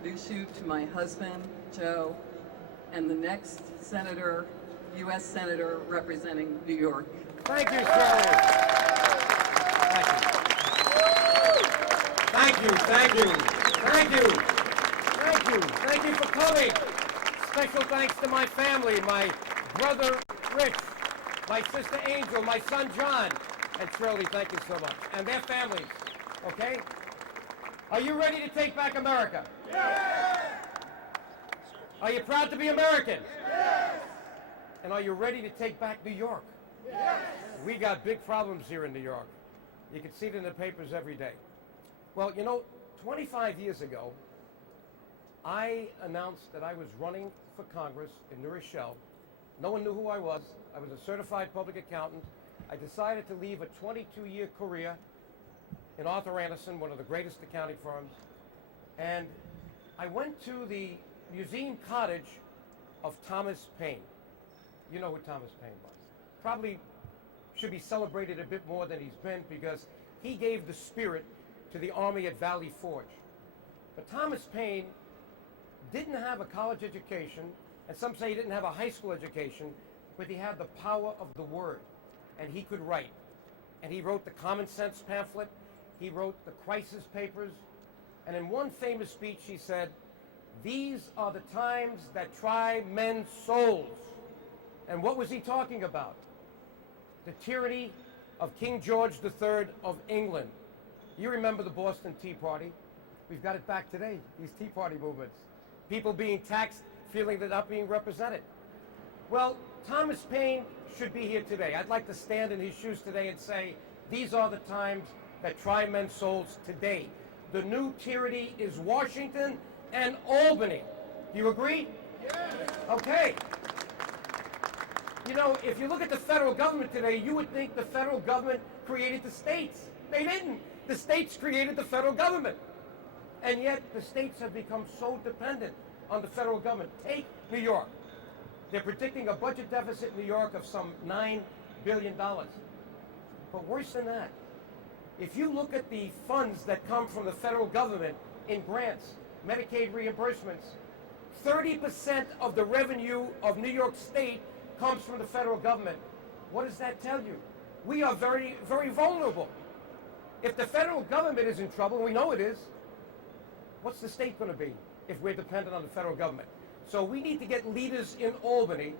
introduce you to my husband, Joe, and the next senator, U.S. Senator representing New York. Thank you, Shirley. Thank you. Thank you. Thank you. Thank you. Thank you for coming. Special thanks to my family, my brother Rich, my sister Angel, my son John, and Shirley, thank you so much, and their families, okay? Are you ready to take back America? Yes! Are you proud to be American? Yes! And are you ready to take back New York? Yes! We got big problems here in New York. You can see it in the papers every day. Well, you know, 25 years ago, I announced that I was running for Congress in New Rochelle. No one knew who I was. I was a certified public accountant. I decided to leave a 22-year career in Arthur Anderson, one of the greatest accounting firms, and I went to the museum cottage of Thomas Paine. You know who Thomas Paine was. Probably should be celebrated a bit more than he's been because he gave the spirit to the Army at Valley Forge. But Thomas Paine didn't have a college education, and some say he didn't have a high school education, but he had the power of the word, and he could write. And he wrote the Common Sense pamphlet, he wrote the Crisis Papers, and in one famous speech he said, "These are the times that try men's souls." And what was he talking about? The tyranny of King George III of England. You remember the Boston Tea Party? We've got it back today, these Tea Party movements. People being taxed, feeling they're not being represented. Well, Thomas Paine should be here today. I'd like to stand in his shoes today and say, these are the times that try men's souls today. The new tyranny is Washington and Albany. Do you agree? Yes. Okay. You know, if you look at the federal government today, you would think the federal government created the states. They didn't. The states created the federal government. And yet the states have become so dependent on the federal government. Take New York. They're predicting a budget deficit in New York of some $9 billion. But worse than that, if you look at the funds that come from the federal government in grants, Medicaid reimbursements, 30% of the revenue of New York State comes from the federal government. What does that tell you? We are very, very vulnerable. If the federal government is in trouble, and we know it is, what's the state going to be if we're dependent on the federal government? So we need to get leaders in Albany,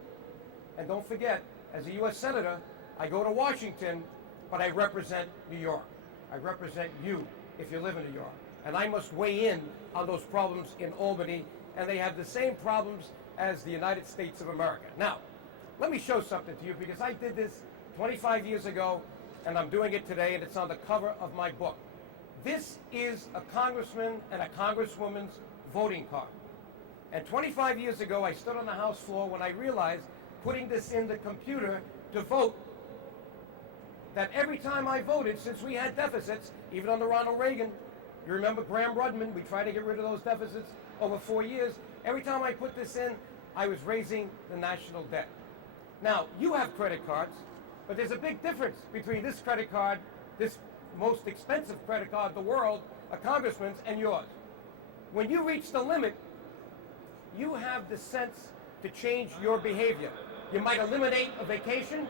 and don't forget, as a U.S. Senator, I go to Washington, but I represent New York. I represent you if you live in New York. And I must weigh in on those problems in Albany, and they have the same problems as the United States of America. Now, let me show something to you, because I did this 25 years ago, and I'm doing it today, and it's on the cover of my book. This is a congressman and a congresswoman's voting card. And 25 years ago, I stood on the House floor when I realized, putting this in the computer to vote, that every time I voted, since we had deficits, even under Ronald Reagan, you remember Graham Rudman, we tried to get rid of those deficits over 4 years. Every time I put this in, I was raising the national debt. Now, you have credit cards, but there's a big difference between this credit card, this most expensive credit card in the world, a congressman's, and yours. When you reach the limit, you have the sense to change your behavior. You might eliminate a vacation.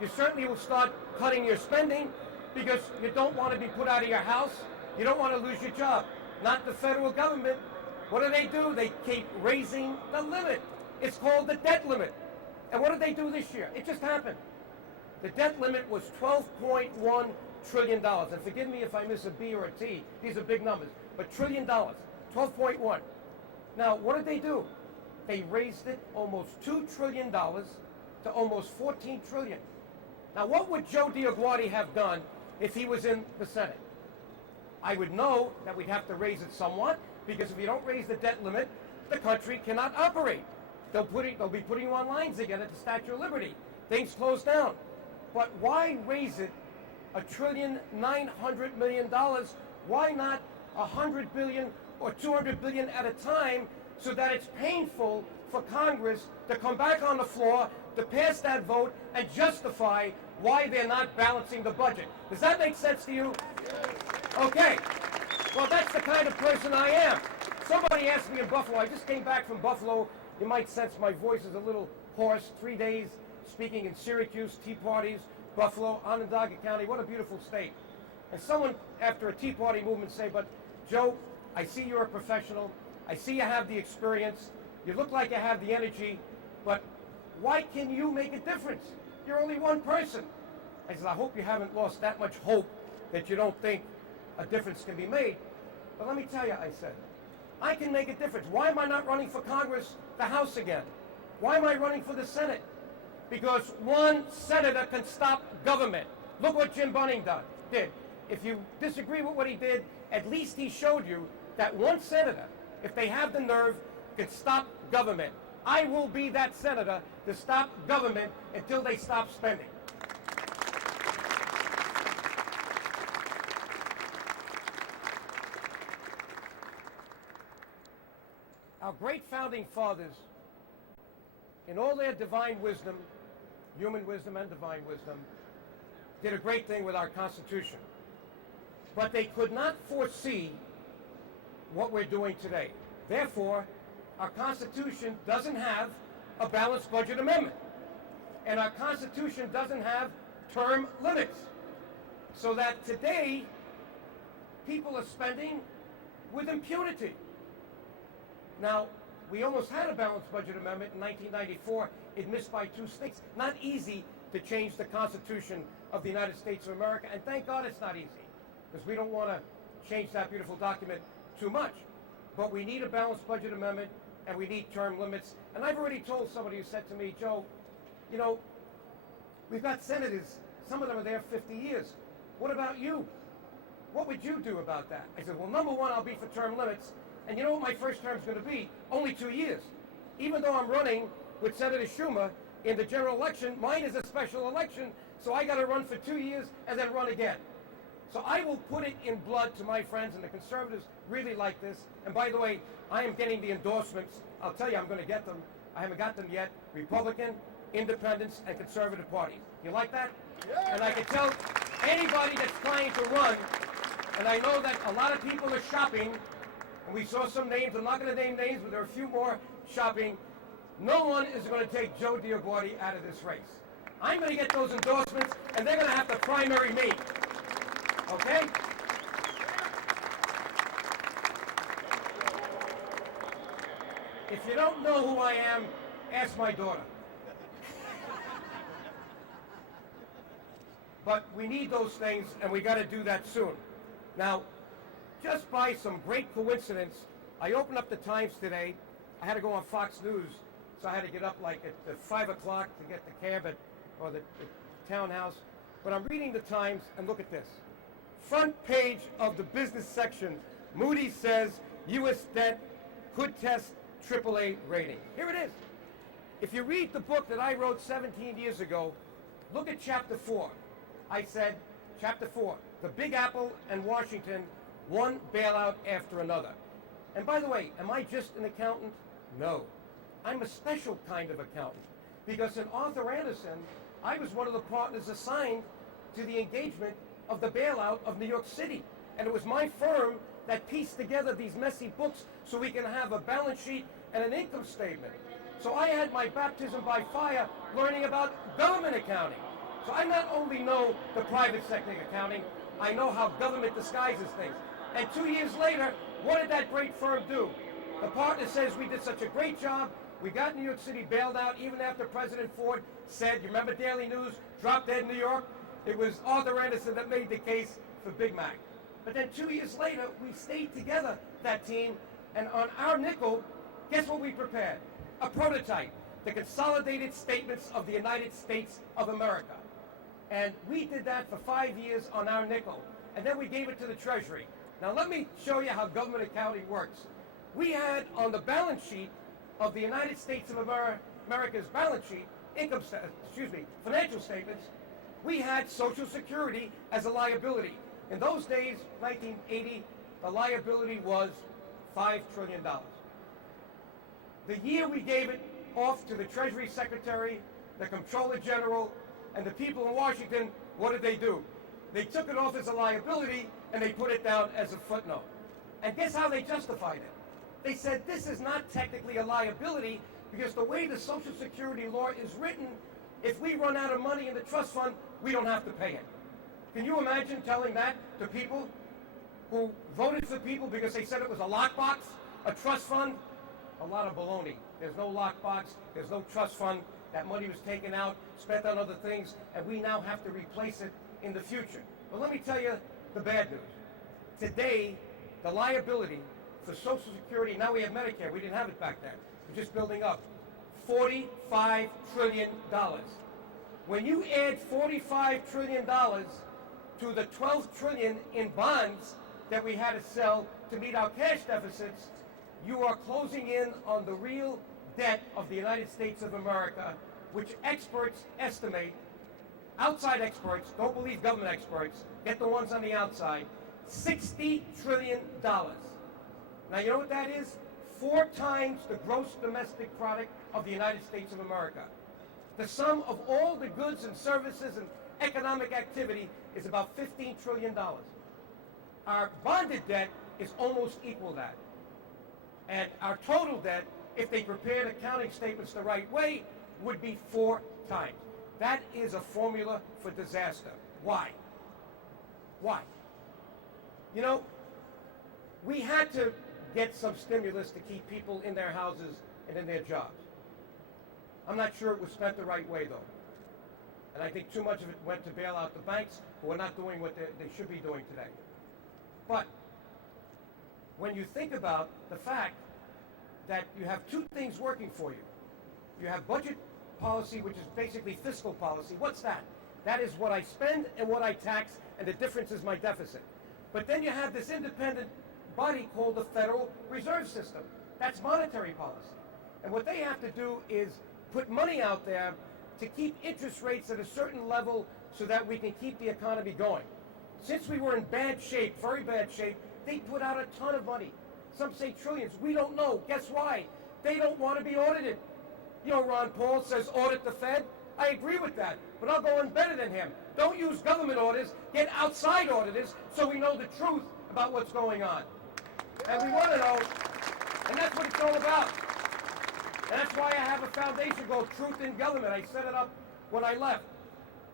You certainly will start cutting your spending because you don't want to be put out of your house. You don't want to lose your job. Not the federal government. What do? They keep raising the limit. It's called the debt limit. And what did they do this year? It just happened. The debt limit was $12.1 trillion. And forgive me if I miss a B or a T. These are big numbers. But $1 trillion, 12.1. Now, what did they do? They raised it almost $2 trillion to almost $14 trillion. Now, what would Joe DioGuardi have done if he was in the Senate? I would know that we'd have to raise it somewhat, because if you don't raise the debt limit, the country cannot operate. They'll be putting you on lines again at the Statue of Liberty. Things close down. But why raise it $1.9 trillion? Why not $100 billion or $200 billion at a time, so that it's painful for Congress to come back on the floor to pass that vote and justify why they're not balancing the budget? Does that make sense to you? Okay. Well, that's the kind of person I am. Somebody asked me in Buffalo, I just came back from Buffalo. You might sense my voice is a little hoarse. 3 days speaking in Syracuse, tea parties, Buffalo, Onondaga County. What a beautiful state. And someone after a Tea Party movement say, but Joe, I see you're a professional. I see you have the experience. You look like you have the energy, but why can you make a difference? You're only one person. I said, I hope you haven't lost that much hope that you don't think a difference can be made. But let me tell you, I said, I can make a difference. Why am I not running for Congress, the House again? Why am I running for the Senate? Because one senator can stop government. Look what Jim Bunning did. If you disagree with what he did, at least he showed you that one senator, if they have the nerve, can stop government. I will be that senator to stop government until they stop spending. Our great founding fathers, in all their divine wisdom, human wisdom and divine wisdom, did a great thing with our Constitution. But they could not foresee what we're doing today. Therefore, our Constitution doesn't have a balanced budget amendment. And our Constitution doesn't have term limits. So that today, people are spending with impunity. Now, we almost had a balanced budget amendment in 1994. It missed by 2 states. Not easy to change the Constitution of the United States of America, and thank God it's not easy, because we don't want to change that beautiful document too much. But we need a balanced budget amendment, and we need term limits. And I've already told somebody who said to me, Joe, you know, we've got senators, some of them are there 50 years. What about you? What would you do about that? I said, well, number one, I'll be for term limits. And you know what my first term's going to be? Only 2 years. Even though I'm running with Senator Schumer in the general election, mine is a special election, so I got to run for 2 years and then run again. So I will put it in blood to my friends, and the conservatives really like this. And by the way, I am getting the endorsements. I'll tell you, I'm going to get them. I haven't got them yet. Republican, independents, and conservative parties. You like that? Yeah. And I can tell anybody that's trying to run, and I know that a lot of people are shopping, and we saw some names. I'm not going to name names, but there are a few more shopping. No one is going to take Joe DioGuardi out of this race. I'm going to get those endorsements, and they're going to have to primary me. Okay? If you don't know who I am, ask my daughter. But we need those things, and we got to do that soon. Now, just by some great coincidence, I opened up the Times today. I had to go on Fox News, so I had to get up like at 5 o'clock to get the cab or the townhouse. But I'm reading the Times, and look at this. Front page of the business section, Moody's says U.S. debt could test AAA rating. Here it is. If you read the book that I wrote 17 years ago, look at chapter 4. I said, chapter 4, the Big Apple and Washington, one bailout after another. And by the way, am I just an accountant? No. I'm a special kind of accountant. Because in Arthur Anderson, I was one of the partners assigned to the engagement of the bailout of New York City. And it was my firm that pieced together these messy books so we can have a balance sheet and an income statement. So I had my baptism by fire learning about government accounting. So I not only know the private sector accounting, I know how government disguises things. And 2 years later, what did that great firm do? The partner says we did such a great job, we got New York City bailed out even after President Ford said, you remember Daily News, drop dead New York? It was Arthur Anderson that made the case for Big Mac. But then 2 years later, we stayed together, that team, and on our nickel, guess what we prepared? A prototype, the Consolidated Statements of the United States of America. And we did that for 5 years on our nickel, and then we gave it to the Treasury. Now let me show you how government accounting works. We had on the balance sheet of the United States of America's balance sheet, financial statements, we had Social Security as a liability. In those days, 1980, the liability was $5 trillion. The year we gave it off to the Treasury Secretary, the Comptroller General, and the people in Washington, what did they do? They took it off as a liability and they put it down as a footnote. And guess how they justified it? they said this is not technically a liability because the way the Social Security law is written, if we run out of money in the trust fund, we don't have to pay it. Can you imagine telling that to people who voted for people because they said it was a lockbox, a trust fund? A lot of baloney. There's no lockbox, there's no trust fund. That money was taken out, spent on other things, and we now have to replace it in the future. But let me tell you the bad news. Today, the liability for Social Security, now we have Medicare, we didn't have it back then. We're just building up. $45 trillion. When you add $45 trillion to the $12 trillion in bonds that we had to sell to meet our cash deficits, you are closing in on the real debt of the United States of America, which experts estimate, outside experts, don't believe government experts, get the ones on the outside, $60 trillion. Now you know what that is? 4 times the gross domestic product of the United States of America. The sum of all the goods and services and economic activity is about $15 trillion. Our bonded debt is almost equal to that. And our total debt, if they prepared accounting statements the right way, would be 4 times. That is a formula for disaster. Why? Why? You know, we had to get some stimulus to keep people in their houses and in their jobs. I'm not sure it was spent the right way, though. And I think too much of it went to bail out the banks, who are not doing what they should be doing today. But when you think about the fact that you have 2 things working for you. You have budget policy, which is basically fiscal policy. What's that? That is what I spend and what I tax, and the difference is my deficit. But then you have this independent body called the Federal Reserve System. That's monetary policy. And what they have to do is put money out there to keep interest rates at a certain level so that we can keep the economy going. Since we were in bad shape, very bad shape, they put out a ton of money. Some say trillions. We don't know. Guess why? They don't want to be audited. You know, Ron Paul says audit the Fed. I agree with that, but I'll go on better than him. Don't use government auditors. Get outside auditors so we know the truth about what's going on. And we want to know, and that's what it's all about. And that's why I have a foundation called Truth in Government. I set it up when I left.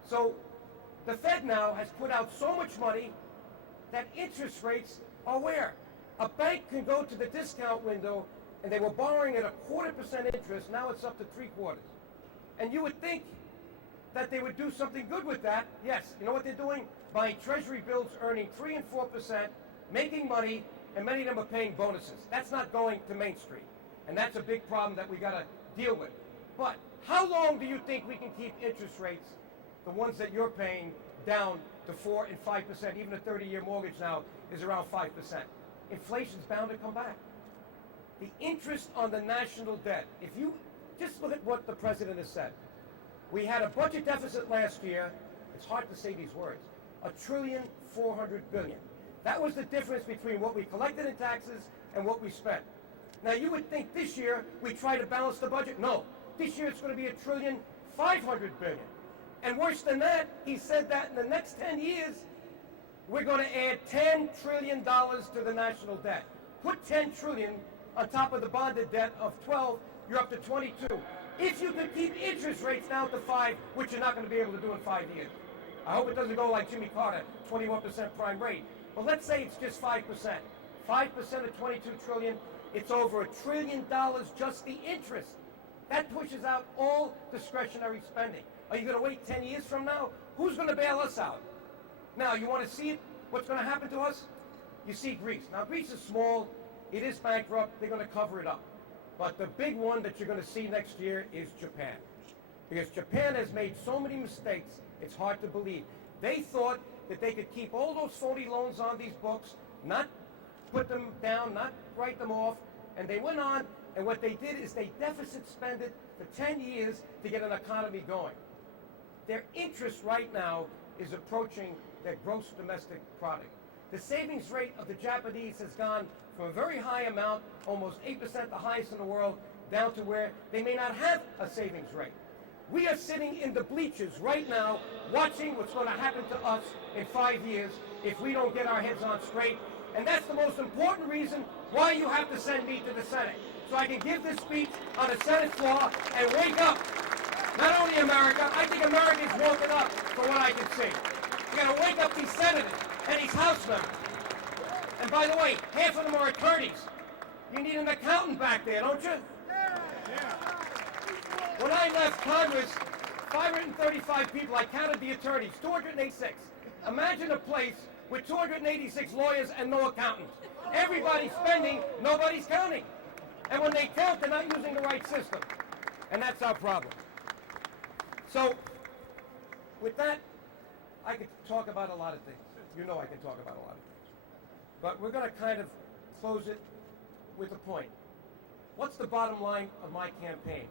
So the Fed now has put out so much money that interest rates are where? A bank can go to the discount window, and they were borrowing at 0.25% interest. Now it's up to 3/4. And you would think that they would do something good with that. Yes, you know what they're doing? Buying treasury bills earning 3 and 4%, making money, and many of them are paying bonuses. That's not going to Main Street. And that's a big problem that we got to deal with. But how long do you think we can keep interest rates, the ones that you're paying, down to 4 and 5%? Even a 30-year mortgage now is around 5%. Inflation's bound to come back. The interest on the national debt, if you just look at what the president has said. We had a budget deficit last year, it's hard to say these words, $1.4 trillion. That was the difference between what we collected in taxes and what we spent. Now you would think this year we try to balance the budget. No, this year it's going to be $1.5 trillion. And worse than that, he said that in the next 10 years, we're going to add $10 trillion to the national debt. Put $10 trillion on top of the bonded debt of 12, you're up to 22. If you could keep interest rates down to 5, which you're not going to be able to do in 5 years. I hope it doesn't go like Jimmy Carter, 21% prime rate. But let's say it's just 5%. 5% of 22 trillion, it's over $1 trillion just the interest. That pushes out all discretionary spending. Are you going to wait 10 years from now? Who's going to bail us out? Now, you want to see it? What's going to happen to us? You see Greece. Now, Greece is small. It is bankrupt. They're going to cover it up. But the big one that you're going to see next year is Japan. Because Japan has made so many mistakes, it's hard to believe. They thought that they could keep all those phony loans on these books, not put them down, not write them off, and they went on, and what they did is they deficit spended for 10 years to get an economy going. Their interest right now is approaching their gross domestic product. The savings rate of the Japanese has gone from a very high amount, almost 8%, the highest in the world, down to where they may not have a savings rate. We are sitting in the bleachers right now watching what's going to happen to us in 5 years if we don't get our heads on straight. And that's the most important reason why you have to send me to the Senate. So I can give this speech on the Senate floor and wake up not only America, I think America's woken up from what I can see. You gotta wake up these senators and these House members. And by the way, half of them are attorneys. You need an accountant back there, don't you? When I left Congress, 535 people, I counted the attorneys, 286. Imagine a place with 286 lawyers and no accountant. Everybody's spending, nobody's counting. And when they count, they're not using the right system. And that's our problem. So, with that, I could talk about a lot of things. You know I can talk about a lot of things. But we're going to kind of close it with a point. What's the bottom line of my campaign?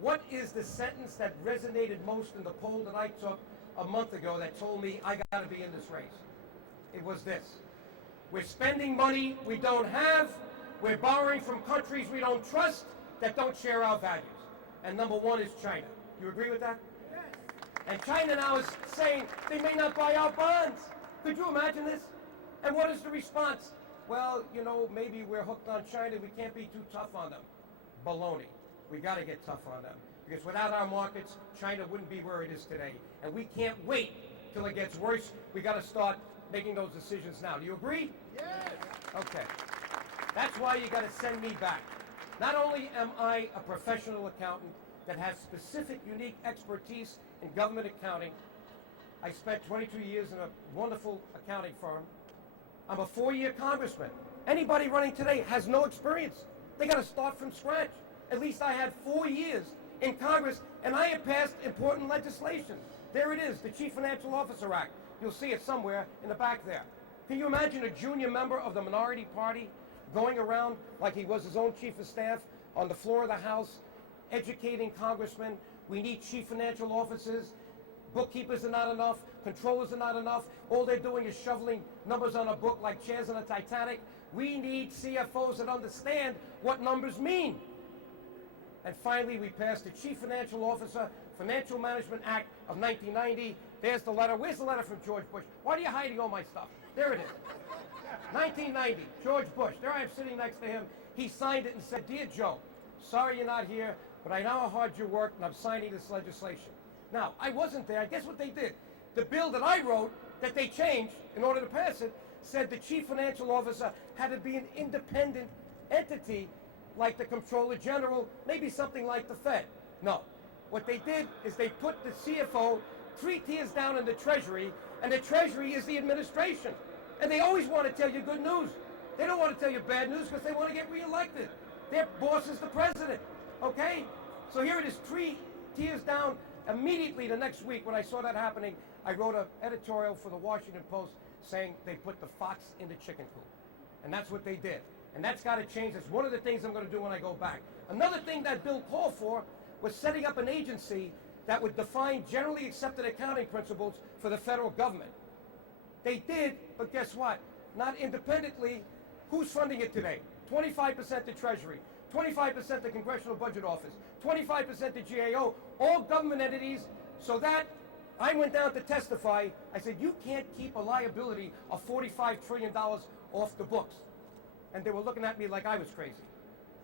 What is the sentence that resonated most in the poll that I took a month ago that told me I got to be in this race? It was this. We're spending money we don't have. We're borrowing from countries we don't trust that don't share our values. And number one is China. You agree with that? Yes. And China now is saying they may not buy our bonds. Could you imagine this? And what is the response? Well, you know, maybe we're hooked on China. We can't be too tough on them. Baloney. We got to get tough on them. Because without our markets, China wouldn't be where it is today. And we can't wait till it gets worse. We got to start making those decisions now. Do you agree? Yes. Okay. That's why you got to send me back. Not only am I a professional accountant that has specific, unique expertise in government accounting, I spent 22 years in a wonderful accounting firm. I'm a 4-year congressman. Anybody running today has no experience. They got to start from scratch. At least I had 4 years in Congress, and I have passed important legislation. There it is, the Chief Financial Officer Act. You'll see it somewhere in the back there. Can you imagine a junior member of the minority party going around like he was his own chief of staff on the floor of the House, educating congressmen? We need chief financial officers. Bookkeepers are not enough. Controllers are not enough. All they're doing is shoveling numbers on a book like chairs on a Titanic. We need CFOs that understand what numbers mean. And finally, we passed the Chief Financial Officer Financial Management Act of 1990. There's the letter. Where's the letter from George Bush? Why are you hiding all my stuff? There it is. 1990, George Bush. There I am sitting next to him. He signed it and said, "Dear Joe, sorry you're not here, but I know how hard you worked, and I'm signing this legislation." Now, I wasn't there. Guess what they did? The bill that I wrote, that they changed in order to pass it, said the Chief Financial Officer had to be an independent entity like the Comptroller General, maybe something like the Fed. No. What they did is they put the CFO 3 tiers down in the Treasury, and the Treasury is the administration. And they always want to tell you good news. They don't want to tell you bad news because they want to get reelected. Their boss is the president, okay? So here it is, 3 tiers down. Immediately the next week when I saw that happening, I wrote an editorial for the Washington Post saying they put the fox in the chicken coop. And that's what they did. And that's got to change. That's one of the things I'm going to do when I go back. Another thing that bill called for was setting up an agency that would define generally accepted accounting principles for the federal government. They did, but guess what? Not independently. Who's funding it today? 25% the Treasury, 25% the Congressional Budget Office, 25% the GAO, all government entities. So that I went down to testify. I said, you can't keep a liability of $45 trillion off the books. And they were looking at me like I was crazy.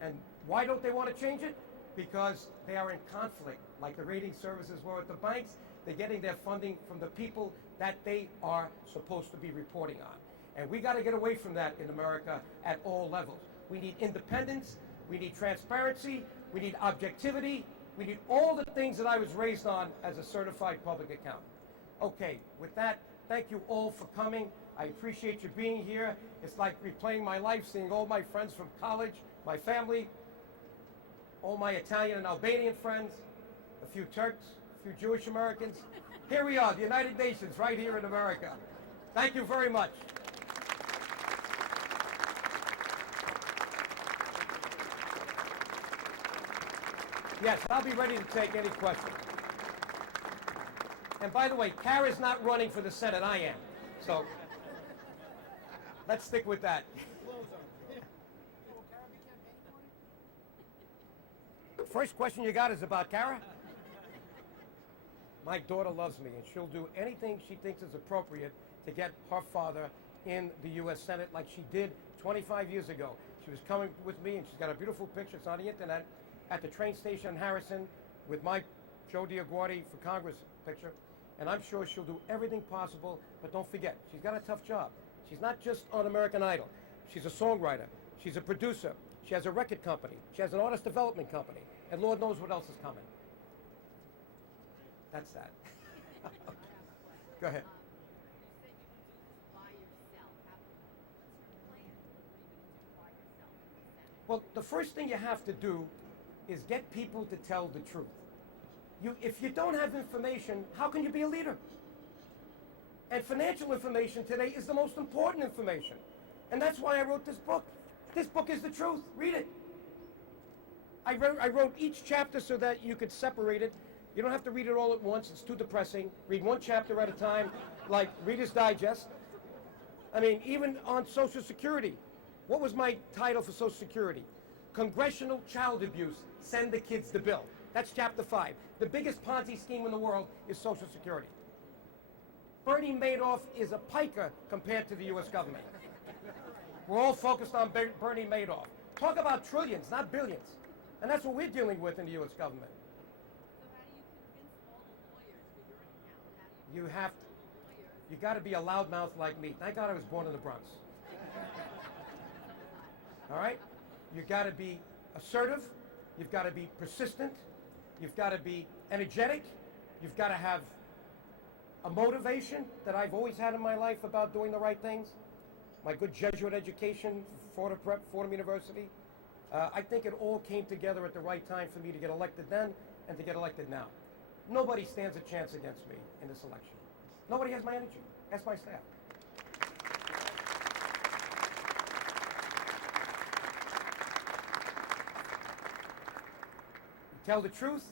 And why don't they want to change it? Because they are in conflict, like the rating services were at the banks. They're getting their funding from the people that they are supposed to be reporting on. And we got to get away from that in America at all levels. We need independence, we need transparency, we need objectivity, we need all the things that I was raised on as a certified public accountant. Okay, with that, thank you all for coming. I appreciate you being here. It's like replaying my life, seeing all my friends from college, my family, all my Italian and Albanian friends, a few Turks, a few Jewish Americans. Here we are, the United Nations, right here in America. Thank you very much. Yes, I'll be ready to take any questions. And by the way, Kara's not running for the Senate, I am. So let's stick with that. First question you got is about Kara? My daughter loves me, and she'll do anything she thinks is appropriate to get her father in the U.S. Senate like she did 25 years ago. She was coming with me, and she's got a beautiful picture. It's on the internet at the train station in Harrison with my Joe DioGuardi for Congress picture. And I'm sure she'll do everything possible, but don't forget, she's got a tough job. She's not just on American Idol. She's a songwriter. She's a producer. She has a record company. She has an artist development company. And Lord knows what else is coming. That's that. Go ahead. Well, the first thing you have to do is get people to tell the truth. If you don't have information, how can you be a leader? And financial information today is the most important information. And that's why I wrote this book. This book is the truth. Read it. I wrote each chapter so that you could separate it. You don't have to read it all at once. It's too depressing. Read one chapter at a time, like Reader's Digest. I mean, even on Social Security. What was my title for Social Security? Congressional Child Abuse. Send the kids the bill. That's chapter 5. The biggest Ponzi scheme in the world is Social Security. Bernie Madoff is a piker compared to the U.S. government. We're all focused on Bernie Madoff. Talk about trillions, not billions. And that's what we're dealing with in the U.S. government. So how do you convince all the lawyers for your account? How do you You have to, you got to be a loudmouth like me. Thank God I was born in the Bronx. All right? You got to be assertive. You've got to be persistent. You've got to be energetic. You've got to have a motivation that I've always had in my life about doing the right things. My good Jesuit education, Fordham Prep, Fordham University. I think it all came together at the right time for me to get elected then and to get elected now. Nobody stands a chance against me in this election. Nobody has my energy. That's my staff. You tell the truth,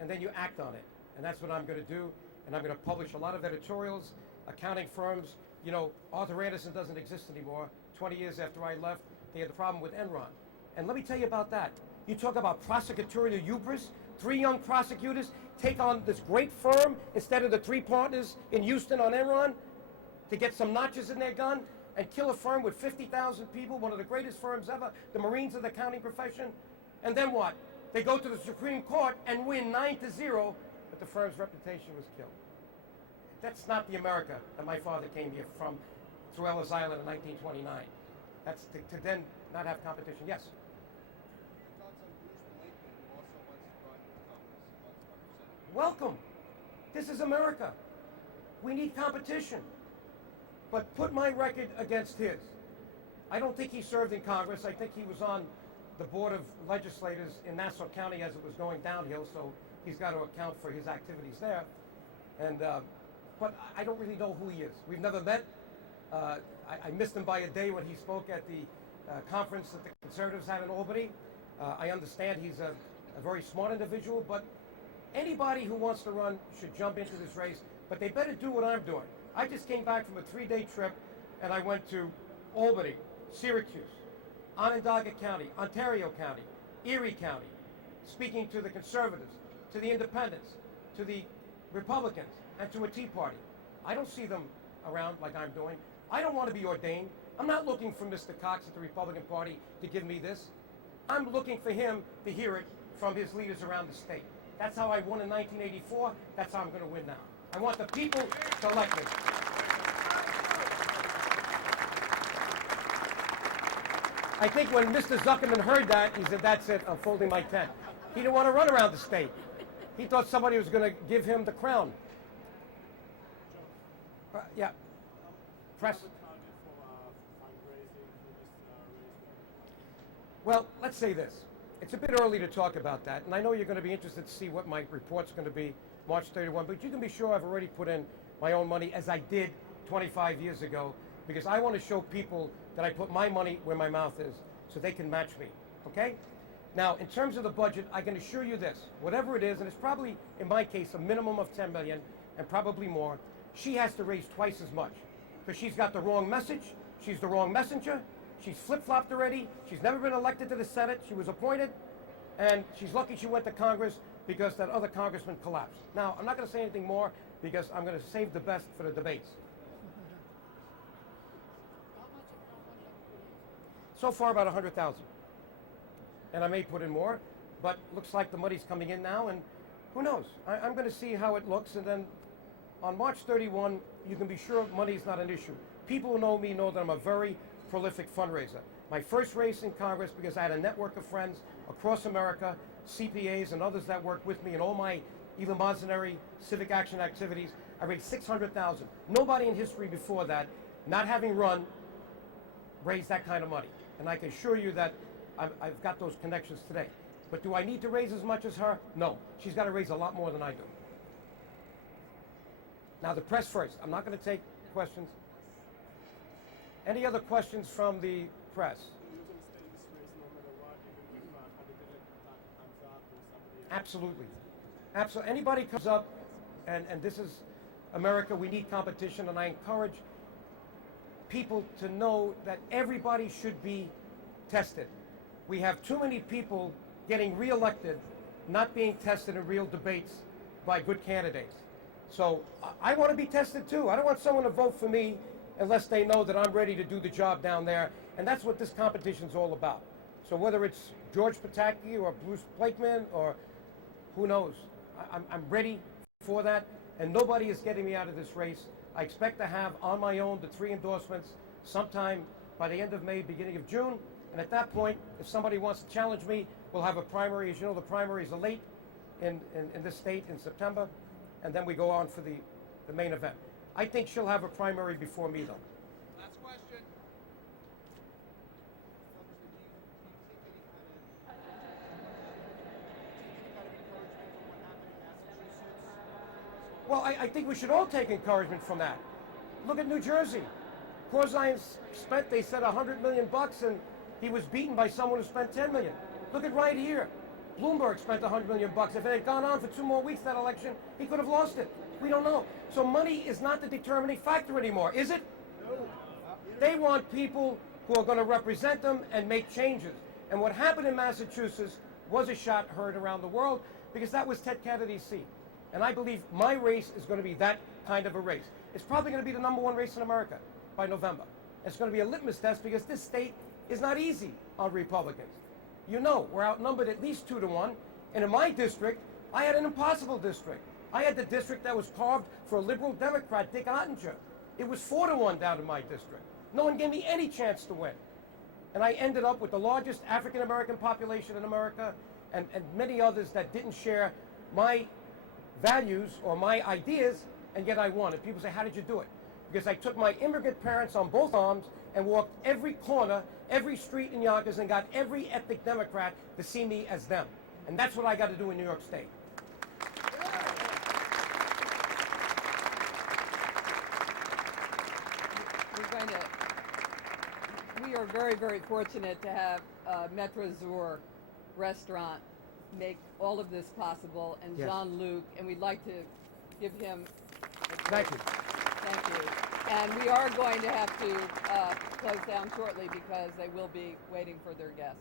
and then you act on it. And that's what I'm going to do. And I'm going to publish a lot of editorials, accounting firms. You know, Arthur Andersen doesn't exist anymore. 20 years after I left, they had the problem with Enron. And let me tell you about that. You talk about prosecutorial hubris. 3 young prosecutors take on this great firm instead of the 3 partners in Houston on Enron to get some notches in their gun and kill a firm with 50,000 people, one of the greatest firms ever, the Marines of the accounting profession. And then what? They go to the Supreme Court and win 9-0, but the firm's reputation was killed. That's not the America that my father came here from through Ellis Island in 1929. That's to then not have competition. Yes? Welcome. This is America. We need competition. But put my record against his. I don't think he served in Congress. I think he was on the Board of Legislators in Nassau County as it was going downhill, so he's got to account for his activities there. And but I don't really know who he is. We've never met. I missed him by a day when he spoke at the conference that the Conservatives had in Albany. I understand he's a very smart individual, but anybody who wants to run should jump into this race, but they better do what I'm doing. I just came back from a 3-day trip, and I went to Albany, Syracuse, Onondaga County, Ontario County, Erie County, speaking to the Conservatives, to the Independents, to the Republicans, and to a Tea Party. I don't see them around like I'm doing. I don't want to be ordained. I'm not looking for Mr. Cox at the Republican Party to give me this. I'm looking for him to hear it from his leaders around the state. That's how I won in 1984. That's how I'm going to win now. I want the people to elect me. I think when Mr. Zuckerman heard that, he said, that's it, I'm folding my tent. He didn't want to run around the state. He thought somebody was going to give him the crown. Yeah. Press. Well, let's say this. It's a bit early to talk about that, and I know you're going to be interested to see what my report's going to be March 31, but you can be sure I've already put in my own money, as I did 25 years ago, because I want to show people that I put my money where my mouth is, so they can match me, okay? Now, in terms of the budget, I can assure you this, whatever it is, and it's probably, in my case, a minimum of $10 million, and probably more, she has to raise twice as much, because she's got the wrong message, she's the wrong messenger, she's flip-flopped already, she's never been elected to the Senate, she was appointed, and she's lucky she went to Congress because that other congressman collapsed. Now, I'm not going to say anything more because I'm going to save the best for the debates. So far, about 100,000. And I may put in more, but looks like the money's coming in now, and who knows? I'm going to see how it looks, and then on March 31, you can be sure money's not an issue. People who know me know that I'm a very prolific fundraiser. My first race in Congress, because I had a network of friends across America, CPAs and others that worked with me in all my eleemosynary civic action activities, I raised $600,000. Nobody in history before that, not having run, raised that kind of money. And I can assure you that I've got those connections today. But do I need to raise as much as her? No. She's got to raise a lot more than I do. Now the press first. I'm not going to take questions. Any other questions from the press? Absolutely. Absolutely. Anybody comes up, and this is America, we need competition, and I encourage people to know that everybody should be tested. We have too many people getting reelected, not being tested in real debates by good candidates. So I want to be tested too. I don't want someone to vote for me unless they know that I'm ready to do the job down there. And that's what this competition's all about. So whether it's George Pataki or Bruce Blakeman or who knows, I'm ready for that. And nobody is getting me out of this race. I expect to have on my own the 3 endorsements sometime by the end of May, beginning of June. And at that point, if somebody wants to challenge me, we'll have a primary. As you know, the primaries are late in this state in September. And then we go on for the main event. I think she'll have a primary before me, though. Last question. Well, I think we should all take encouragement from that. Look at New Jersey. Corzine spent, they said, $100 million, and he was beaten by someone who spent $10 million. Look at right here. Bloomberg spent $100 million. If it had gone on for 2 more weeks, that election, he could have lost it. We don't know. So money is not the determining factor anymore, is it? No. They want people who are going to represent them and make changes. And what happened in Massachusetts was a shot heard around the world, because that was Ted Kennedy's seat. And I believe my race is going to be that kind of a race. It's probably going to be the #1 race in America by November. It's going to be a litmus test, because this state is not easy on Republicans. You know, we're outnumbered at least 2 to 1. And in my district, I had an impossible district. I had the district that was carved for a liberal Democrat, Dick Ottinger. It was 4 to 1 down in my district. No one gave me any chance to win. And I ended up with the largest African-American population in America, and many others that didn't share my values or my ideas, and yet I won. And people say, how did you do it? Because I took my immigrant parents on both arms and walked every corner, every street in Yonkers, and got every ethnic Democrat to see me as them. And that's what I got to do in New York State. We are very, very fortunate to have Metro Zur restaurant make all of this possible, and Yes. Jean-Luc, and we'd like to give him Thank you. thank you. And we are going to have to close down shortly because they will be waiting for their guests.